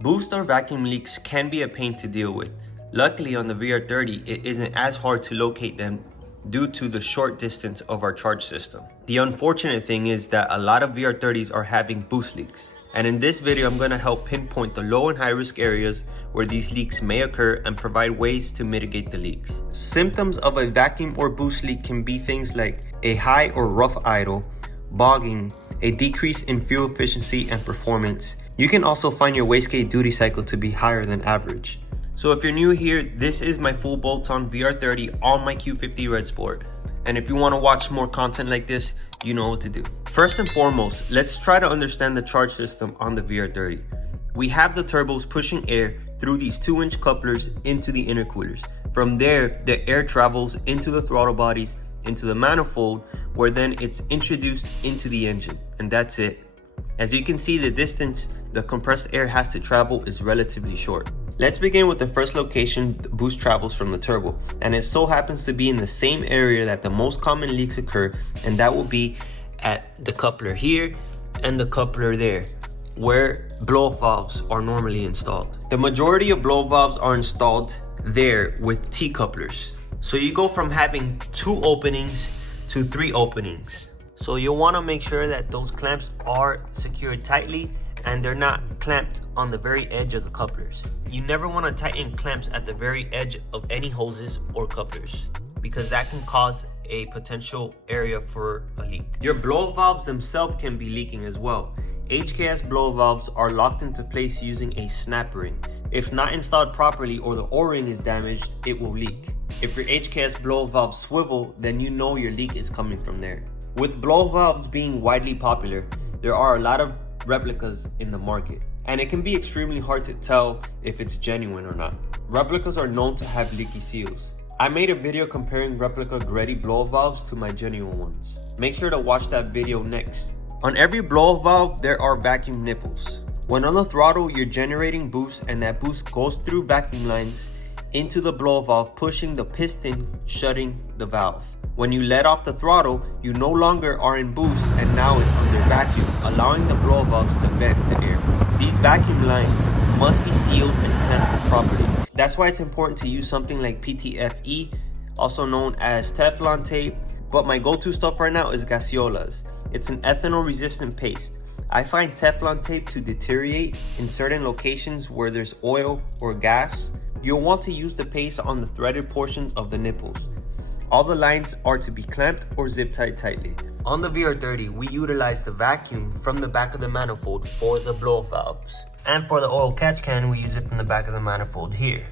Boost or vacuum leaks can be a pain to deal with. Luckily on the VR30, it isn't as hard to locate them due to the short distance of our charge system. The unfortunate thing is that a lot of VR30s are having boost leaks. And in this video, I'm going to help pinpoint the low and high risk areas where these leaks may occur and provide ways to mitigate the leaks. Symptoms of a vacuum or boost leak can be things like a high or rough idle, bogging, a decrease in fuel efficiency and performance. You can also find your wastegate duty cycle to be higher than average. So if you're new here, this is my full bolt-on VR30 on my Q50 Red Sport. And if you want to watch more content like this, you know what to do. First and foremost, let's try to understand the charge system on the VR30. We have the turbos pushing air through these 2-inch couplers into the intercoolers. From there, the air travels into the throttle bodies, into the manifold, where then it's introduced into the engine, and that's it. As you can see, the distance the compressed air has to travel is relatively short. Let's begin with the first location the boost travels from the turbo, and it so happens to be in the same area that the most common leaks occur, and that will be at the coupler here and the coupler there, where blow-off valves are normally installed. The majority of blow-off valves are installed there with T-couplers. So you go from having 2 openings to 3 openings. So you'll want to make sure that those clamps are secured tightly and they're not clamped on the very edge of the couplers. You never want to tighten clamps at the very edge of any hoses or couplers, because that can cause a potential area for a leak. Your blow valves themselves can be leaking as well. HKS blow valves are locked into place using a snap ring. If not installed properly or the O-ring is damaged, it will leak. If your HKS blow valves swivel, then you know your leak is coming from there. With blow valves being widely popular, there are a lot of replicas in the market, and it can be extremely hard to tell if it's genuine or not. Replicas are known to have leaky seals. I made a video comparing replica Greddy blow valves to my genuine ones. Make sure to watch that video next. On every blow valve, there are vacuum nipples. When on the throttle, you're generating boost, and that boost goes through vacuum lines into the blow valve, pushing the piston, shutting the valve. When you let off the throttle, you no longer are in boost, and now it's under vacuum, allowing the blow valves to vent the air. These vacuum lines must be sealed and clamped properly. That's why it's important to use something like PTFE, also known as Teflon tape, but my go-to stuff right now is gaseolas. It's an ethanol resistant paste. I find Teflon tape to deteriorate in certain locations where there's oil or gas. You'll want to use the paste on the threaded portions of the nipples. All the lines are to be clamped or zip tied tightly. On the VR30, we utilize the vacuum from the back of the manifold for the blow valves. And for the oil catch can, we use it from the back of the manifold here.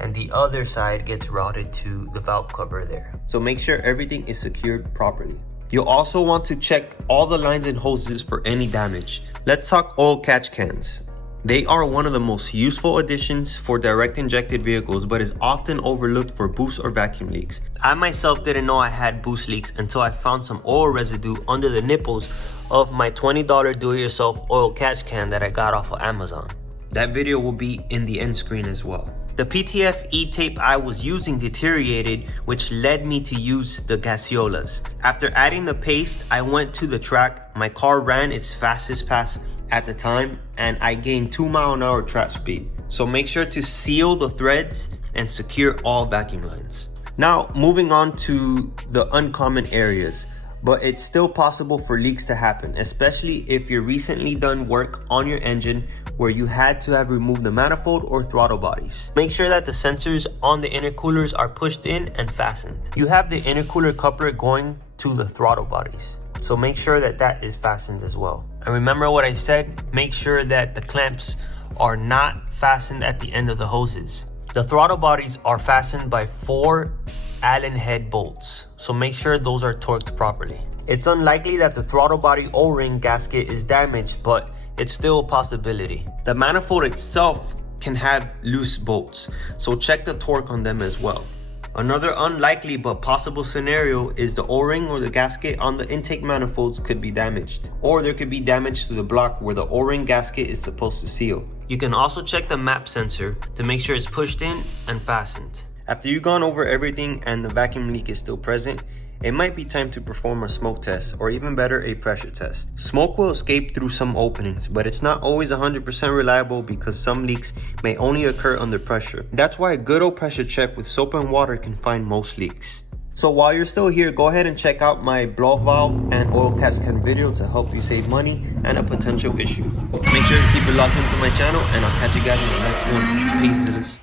And the other side gets routed to the valve cover there. So make sure everything is secured properly. You'll also want to check all the lines and hoses for any damage. Let's talk oil catch cans. They are one of the most useful additions for direct injected vehicles, but is often overlooked for boost or vacuum leaks. I myself didn't know I had boost leaks until I found some oil residue under the nipples of my $20 do-it-yourself oil catch can that I got off of Amazon. That video will be in the end screen as well. The PTFE tape I was using deteriorated, which led me to use the gaseolas. After adding the paste, I went to the track. My car ran its fastest pass at the time, and I gained 2 mile-an-hour track speed. So make sure to seal the threads and secure all vacuum lines. Now moving on to the uncommon areas, but it's still possible for leaks to happen, especially if you're recently done work on your engine where you had to have removed the manifold or throttle bodies. Make sure that the sensors on the intercoolers are pushed in and fastened. You have the intercooler coupler going to the throttle bodies, so make sure that that is fastened as well. And remember what I said, make sure that the clamps are not fastened at the end of the hoses. The throttle bodies are fastened by 4 Allen head bolts, so make sure those are torqued properly. It's unlikely that the throttle body O-ring gasket is damaged, but it's still a possibility. The manifold itself can have loose bolts, so check the torque on them as well. Another unlikely but possible scenario is the O-ring or the gasket on the intake manifolds could be damaged, or there could be damage to the block where the O-ring gasket is supposed to seal. You can also check the map sensor to make sure it's pushed in and fastened. After you've gone over everything and the vacuum leak is still present, it might be time to perform a smoke test, or even better, a pressure test. Smoke will escape through some openings, but it's not always 100% reliable because some leaks may only occur under pressure. That's why a good old pressure check with soap and water can find most leaks. So while you're still here, go ahead and check out my blow valve and oil catch can video to help you save money and a potential issue. Make sure to keep it locked into my channel, and I'll catch you guys in the next one. Peace.